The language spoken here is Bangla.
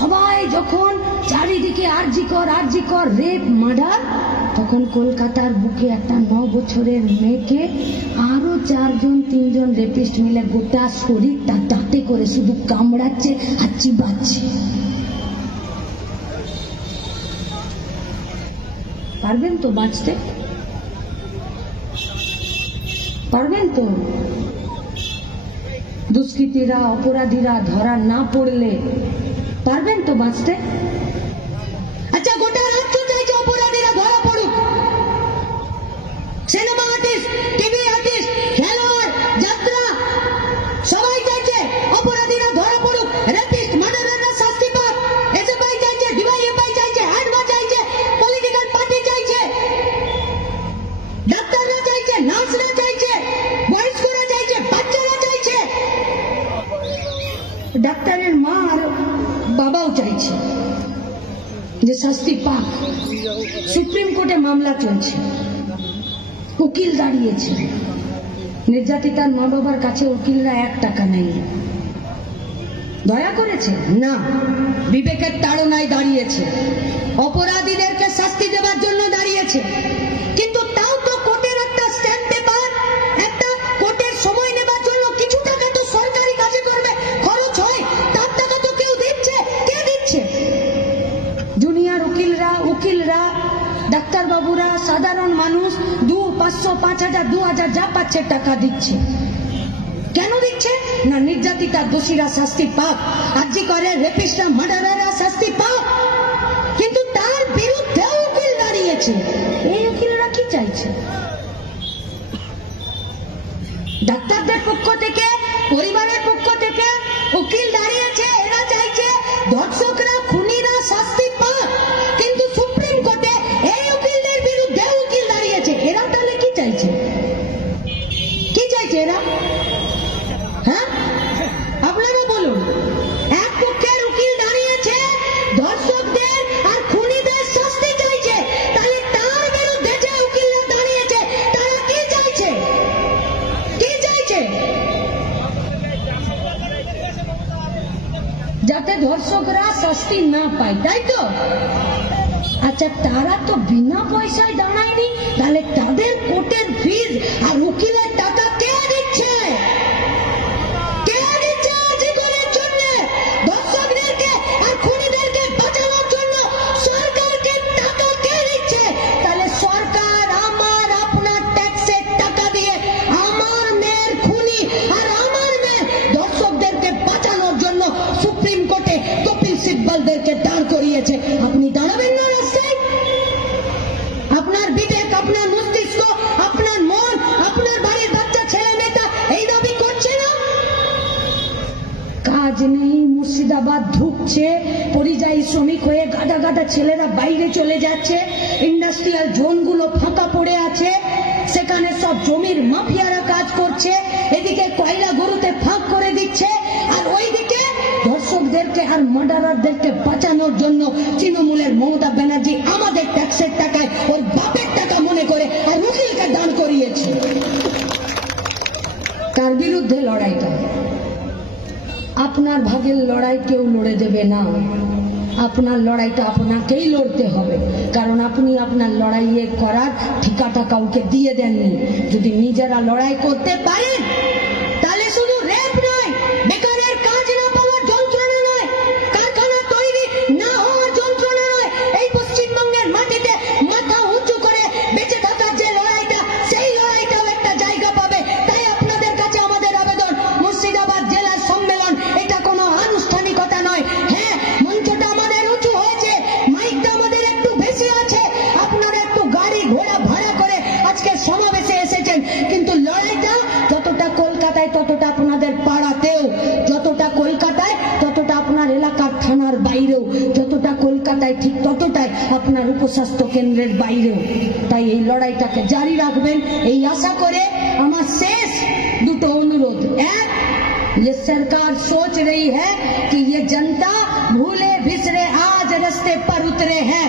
সবাই যখন চারিদিকে আরজি কর রেপ মার্ডার, তখন কলকাতার বুকে একটা 9 বছরের মেয়েকে আরো 4-3 রেপিস্ট মিলে গোটা শরীরটা দাঁতে করে শুধু কামড়াচ্ছে আর চিবাচ্ছে। পারবেন তো বাঁচতে? পারবেন তো? দুষ্কৃতীরা অপরাধীরা ধরা না পড়লে পারবেন তো বাঁচতে? আচ্ছা, গোটা রাজ্য চাইছে অপরাধীরা ধরা পড়ুক। সিনেমা আর্টিস্ট, টিভি আর্টিস্ট, খেলোয়াড়, যাত্রা সবাই চাইছে অপরাধীরা ধরা পড়ুক, রেপিস্ট মার্ডাররা শাস্তি পাক। এসএফআই চাইছে, ডিওয়াইএফআই চাইছে, আইনমা চাইছে, পলিটিক্যাল পার্টি চাইছে, ডাক্তাররা চাইছে, নার্সরা চাইছে, বয়স্করা চাইছে, বাচ্চারা চাইছে, ডাক্তারের মা আর বাবাও চাইছে যে শাস্তি পাক। সুপ্রিম কোর্টে মামলা চলছে, উকিল দাঁড়িয়েছে, নির্যাতিতার মা বাবার কাছে উকিলরা 1 টাকা নেই। দয়া করেছে না, বিবেকের তাড়নায় দাঁড়িয়েছে, অপরাধীদেরকে শাস্তি দেওয়ার জন্য দাঁড়িয়েছে। কিন্তু তাও তো কোর্টের একটা স্ট্যাম্প পেপার, একটা কোর্টের সময় নেবার জন্য কিছু টাকা তো সরকারি কাজে করবে খরচ হয়, তার টাকা তো কেউ দিচ্ছে। কে দিচ্ছে? জুনিয়র উকিলরা, ডাক্তারবাবুরা, সাধারণ মানুষ 200, 500, 5000, 2000 যা পাচ্ছে টাকা দিচ্ছে। কেন দিচ্ছে? না, নির্যাতিতা দোষীরা শাস্তি পাক, আরজি করে রেপিস্টরা মার্ডাররা শাস্তি পাক। কিন্তু তার বিরুদ্ধে উকিল দাঁড়িয়েছে। এই উকিলরা কি চাইছে? ডাক্তারদের পক্ষ থেকে, পরিবারের পক্ষ থেকে উকিল দাঁড়িয়েছে, এরা চাইছে ধর্ষকরা, খুনিরা শাস্তি পাক। কিন্তু সুপ্রিম কোর্টে এই উকিলদের বিরুদ্ধে উকিল দাঁড়িয়েছে। এরা তাহলে কি চাইছে? কি চাইছে এরা? হ্যাঁ, আপনারা বলুন। এক পক্ষের উকিল দাঁড়িয়েছে, ধর্ষকদের আর খুনিদের শাস্তি চাইছে, তাহলে তার বিরুদ্ধে যে উকিলরা দাঁড়িয়েছে তারা কি চাইছে? কি চাইছে? যাতে ধর্ষকরা শাস্তি না পায়, তাই তো? আচ্ছা, তারা তো বিনা পয়সায় দাঁড়ায়নি, তাহলে তাদের কোর্টের ফিজ আর উকিলের টাকা কে দিচ্ছে? কে দিচ্ছে জীবনের জন্য? ধর্ষকদেরকে আর খুনিদেরকে বাঁচানোর জন্য সরকারকে টাকা কে দিচ্ছে? তাহলে সরকার আমার আপনার ট্যাক্সের টাকা দিয়ে আমার মেয়ের খুনি আর আমার মেয়ের ধর্ষকদেরকে বাঁচানোর জন্য সুপ্রিম কোর্টে কপিল সিব্বলদেরকে দাঁড় করিয়েছে। আপনি দাঁড়াবেন না রাস্তায়? আপনার বিবেক, আপনার মস্তিষ্ক, আপনার মন, আপনার বাড়ির বাচ্চা ছেলে মেয়েটা এই দাবি করছে না? কাজ নেই, মুর্শিদাবাদ ঢুকছে, পরিযায়ী শ্রমিক হয়ে গাদা ছেলেরা বাইরে চলে যাচ্ছে, ইন্ডাস্ট্রিয়াল জোনগুলো ফাঁকা পড়ে আছে, সেখানে সব জমির মাফিয়ারা কাজ করছে, এদিকে কয়লা গরুতে ফাঁক করে দিচ্ছে, আর ওইদিকে ধর্ষকদেরকে আর মার্ডারারদেরকে বাঁচানোর জন্য তৃণমূলের মমতা ব্যানার্জি আমাদের ট্যাক্সের টাকায় ওর বাপের টাকা মনে করে আর উকিলকে দান করিয়েছে। তার বিরুদ্ধে লড়াইটা, আপনার ভাগের লড়াই কেউ লড়ে দেবে না। আপনার লড়াইটা আপনাকেই লড়তে হবে, কারণ আপনি আপনার লড়াইয়ে করার ঠিকাটা কাউকে দিয়ে দেননি। যদি নিজেরা লড়াই করতে পারেন তাহলে শুধু রেপ নয়, বেকারের কাজ না পাওয়ার যন্ত্রণা নয়, কারখানা তৈরি না হওয়ার যন্ত্রণা নয়, এই পশ্চিমবঙ্গের মাটিতে মাথা উঁচু করে বেঁচে থাকার যে লড়াইটা, সেই লড়াইটাও একটা জায়গা পাবে। তাই আপনাদের কাছে আমাদের আবেদন, মুর্শিদাবাদ জেলার সম্মেলন এটা কোনো আনুষ্ঠানিকতা নয়। হ্যাঁ, মঞ্চটা আমাদের উঁচু হয়েছে, মাইকটা আমাদের একটু বেশি আছে, আপনারা একটু গাড়ি ঘোড়া ভাড়া করে আজকে সমাবেশে এসেছেন, কিন্তু লড়াইটা যতটা কলকাতায় ততটা আপনাদের পাড়াতেও, যতটা কলকাতায় ততটা আপনার এলাকার থানার বাইরেও, যতটা কলকাতায় ঠিক ততটাই আপনার উপস্বাস্থ্য কেন্দ্রের বাইরেও। তাই এই লড়াইটাকে জারি রাখবেন এই আশা করে আমার শেষ দুটো অনুরোধ। এক, ये सरकार सोच रही है कि ये जनता भूले बिसरे आज रास्ते पर उतरे हैं।